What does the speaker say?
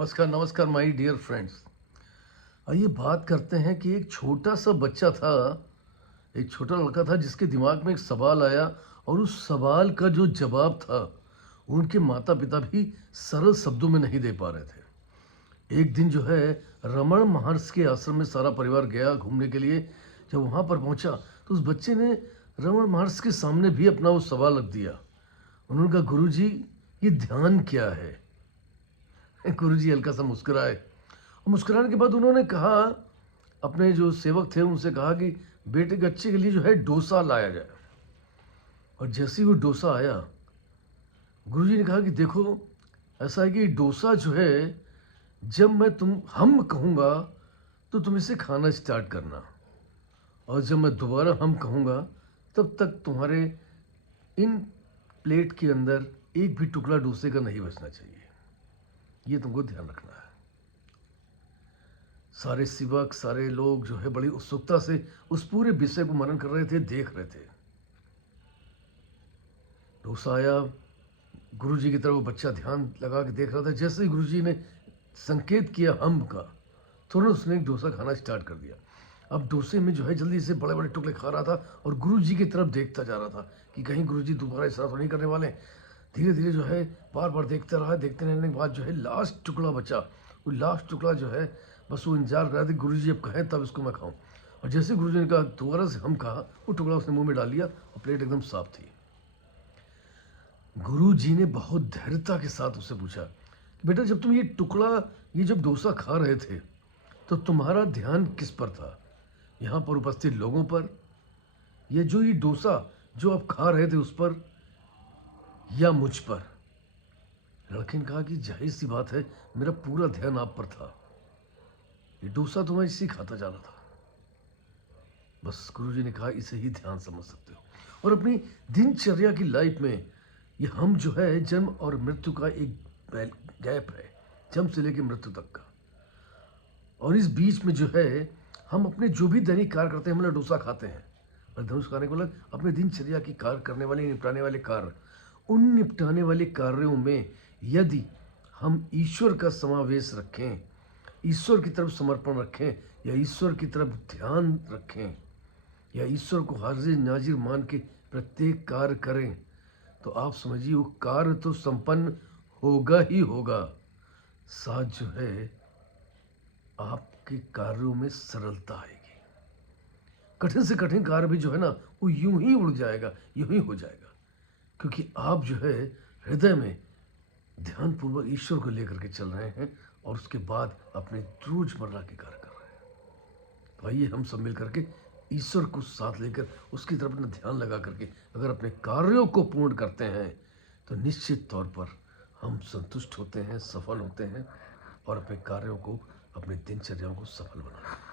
नमस्कार नमस्कार my dear friends. आइए बात करते हैं कि एक छोटा सा बच्चा था। एक छोटा लड़का था जिसके दिमाग में एक सवाल आया और उस सवाल का जो जवाब था उनके माता पिता भी सरल शब्दों में नहीं दे पा रहे थे। एक दिन जो है रमण महर्षि के आश्रम में सारा परिवार गया घूमने के लिए। जब वहाँ पर पहुँचा तो उस बच्चे ने रमण महर्षि के सामने भी अपना वो सवाल रख दिया। उन्होंने कहा, गुरुजी, ये ध्यान क्या है? गुरुजी हल्का सा मुस्कुराए और मुस्कुराने के बाद उन्होंने कहा, अपने जो सेवक थे उनसे कहा कि बेटे के बच्चे के लिए जो है डोसा लाया जाए। और जैसे ही वो डोसा आया, गुरुजी ने कहा कि देखो, ऐसा है कि डोसा जो है, जब मैं हम कहूँगा तो तुम इसे खाना स्टार्ट करना, और जब मैं दोबारा हम कहूँगा तब तक तुम्हारे इन प्लेट के अंदर एक भी टुकड़ा डोसे का नहीं बचना चाहिए। ये तुमको ध्यान रखना है। सारे सेवक, सारे लोग जो है बड़ी उत्सुकता से उस पूरे विषय को मनन कर रहे थे, देख रहे थे। डोसा आया, गुरुजी की तरफ वो बच्चा ध्यान लगा के देख रहा था। जैसे ही गुरुजी ने संकेत किया हम का, तुरंत उसने एक डोसा खाना स्टार्ट कर दिया। अब डोसे में जो है जल्दी से बड़े बड़े टुकड़े खा रहा था और गुरुजी की तरफ देखता जा रहा था कि कहीं गुरुजी दोबारा इस तरह तो नहीं करने वाले। धीरे धीरे जो है बार बार देखता रहा। देखते रहने के बाद जो है लास्ट टुकड़ा बचा। वो लास्ट टुकड़ा जो है, बस वो इंतजार कर रहा था गुरुजी अब कहें तब इसको मैं खाऊं। और जैसे गुरुजी ने कहा, दोबारा से हम कहा, वो टुकड़ा उसने मुंह में डाल लिया और प्लेट एकदम साफ थी। गुरुजी ने बहुत धैर्यता के साथ उससे पूछा, बेटा, जब तुम ये जब डोसा खा रहे थे तो तुम्हारा ध्यान किस पर था? यहाँ पर उपस्थित लोगों पर, ये डोसा जो आप खा रहे थे उस पर, या मुझ पर? लड़के ने कहा कि जाहिर सी बात है, मेरा पूरा ध्यान आप पर था। ये डोसा तो मैं इसी खाता जा रहा था। बस गुरुजी ने कहा, इसे ही ध्यान समझ सकते हो। और अपनी दिनचर्या की लाइफ में ये हम जो है जन्म और मृत्यु का एक गैप है, जन्म से लेकर मृत्यु तक का। और इस बीच में जो है हम अपने जो भी दैनिक कार्य करते हैं, मतलब डोसा खाते हैं और धनुष खाने को लग अपने दिनचर्या की कार्य करने वाले, निपटाने वाले कार्य, उन निपटाने वाले कार्यों में यदि हम ईश्वर का समावेश रखें, ईश्वर की तरफ समर्पण रखें, या ईश्वर की तरफ ध्यान रखें, या ईश्वर को हाजिर नाजिर मान के प्रत्येक कार्य करें, तो आप समझिए वो कार्य तो संपन्न होगा ही होगा। साथ जो है आपके कार्यों में सरलता आएगी। कठिन से कठिन कार्य भी जो है ना, वो यूं ही उड़ जाएगा, यूं ही हो जाएगा, क्योंकि आप जो है हृदय में ध्यानपूर्वक ईश्वर को लेकर के चल रहे हैं और उसके बाद अपने रोजमर्रा के कार्य कर रहे हैं। तो आइए हम सब मिल करके ईश्वर को साथ लेकर उसकी तरफ अपना ध्यान लगा करके अगर अपने कार्यों को पूर्ण करते हैं तो निश्चित तौर पर हम संतुष्ट होते हैं, सफल होते हैं और अपने कार्यों को, अपनी दिनचर्याओं को सफल बनाते हैं।